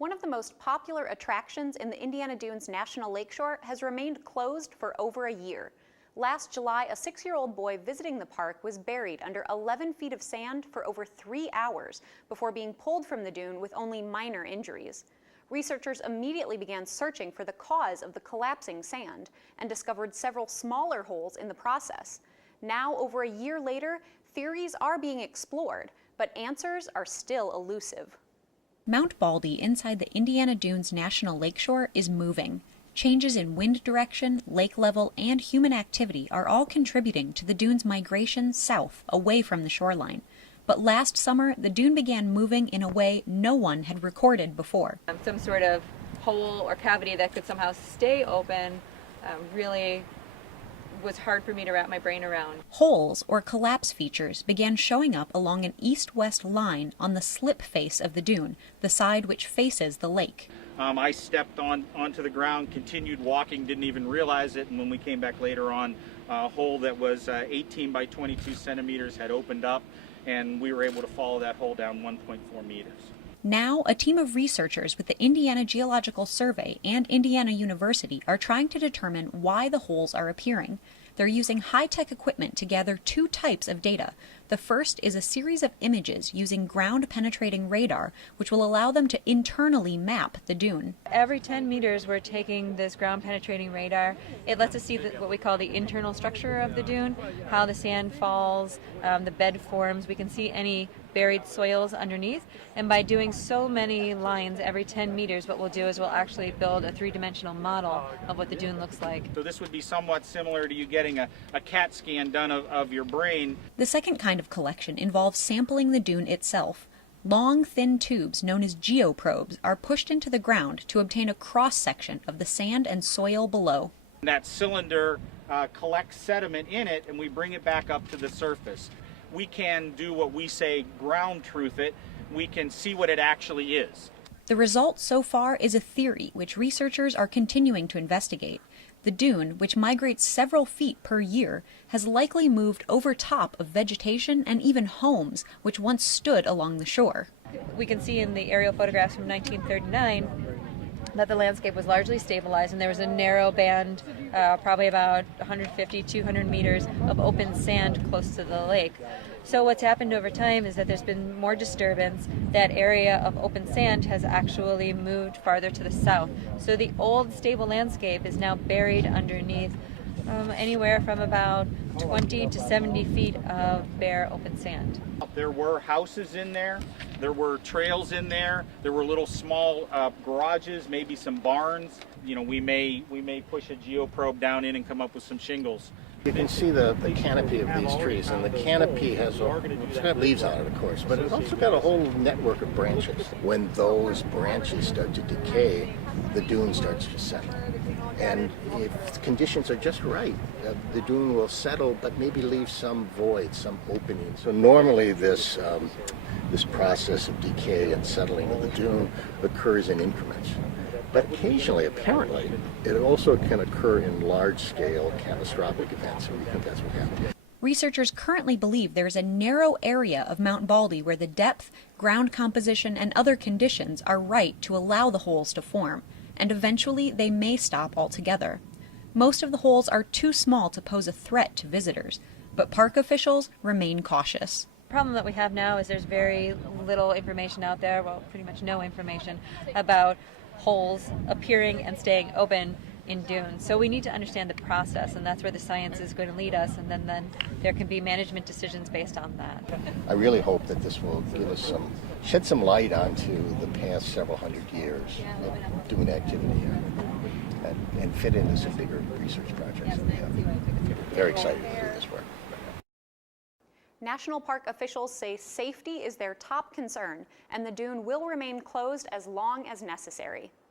One of the most popular attractions in the Indiana Dunes National Lakeshore has remained closed for over a year. Last July, a 6-year-old boy visiting the park was buried under 11 feet of sand for over 3 hours before being pulled from the dune with only minor injuries. Researchers immediately began searching for the cause of the collapsing sand and discovered several smaller holes in the process. Now, over a year later, theories are being explored, but answers are still elusive. Mount Baldy inside the Indiana Dunes National Lakeshore is moving. Changes in wind direction, lake level, and human activity are all contributing to the dune's migration south, away from the shoreline. But last summer, the dune began moving in a way no one had recorded before. Some sort of hole or cavity that could somehow stay open really was hard for me to wrap my brain around. Holes, or collapse features, began showing up along an east-west line on the slip face of the dune, the side which faces the lake. I stepped onto the ground, continued walking, didn't even realize it, and when we came back later on, a hole that was 18 by 22 centimeters had opened up, and we were able to follow that hole down 1.4 meters. Now, a team of researchers with the Indiana Geological Survey and Indiana University are trying to determine why the holes are appearing. They're using high-tech equipment to gather two types of data. The first is a series of images using ground-penetrating radar, which will allow them to internally map the dune. Every 10 meters we're taking this ground-penetrating radar. It lets us see what we call the internal structure of the dune, how the sand falls, the bed forms. We can see any buried soils underneath, and by doing so many lines every 10 meters, what we'll do is we'll actually build a three-dimensional model of what the dune looks like. So this would be somewhat similar to you getting a CAT scan done of your brain. The second kind of collection involves sampling the dune itself. Long, thin tubes known as geoprobes are pushed into the ground to obtain a cross-section of the sand and soil below. That cylinder collects sediment in it, and we bring it back up to the surface. We can do what we say ground truth it. We can see what it actually is. The result so far is a theory which researchers are continuing to investigate. The dune, which migrates several feet per year, has likely moved over top of vegetation and even homes which once stood along the shore. We can see in the aerial photographs from 1939 that the landscape was largely stabilized, and there was a narrow band, probably about 150, 200 meters of open sand close to the lake. So what's happened over time is that there's been more disturbance. That area of open sand has actually moved farther to the south. So the old stable landscape is now buried underneath anywhere from about 20 to 70 feet of bare open sand. There were houses in there, there were trails in there, there were little small garages, maybe some barns. You know, we may push a geoprobe down in and come up with some shingles. You can see the canopy of these trees, and the canopy it's got leaves on it, of course, but it's also got a whole network of branches. When those branches start to decay, the dune starts to settle. And if the conditions are just right, the dune will settle, but maybe leave some void, some opening. So normally this process of decay and settling of the dune occurs in increments. But occasionally, apparently, it also can occur in large-scale catastrophic events, and we think that's what happened. Researchers currently believe there is a narrow area of Mount Baldy where the depth, ground composition, and other conditions are right to allow the holes to form, and eventually they may stop altogether. Most of the holes are too small to pose a threat to visitors, but park officials remain cautious. The problem that we have now is there's very little information out there, well, pretty much no information, about holes appearing and staying open in dunes. So we need to understand the process, and that's where the science is going to lead us, and then there can be management decisions based on that. I really hope that this will give us shed some light onto the past several hundred years of dune activity here and fit into some bigger research projects that we have. Very excited to do this work. National park officials say safety is their top concern, and the dune will remain closed as long as necessary.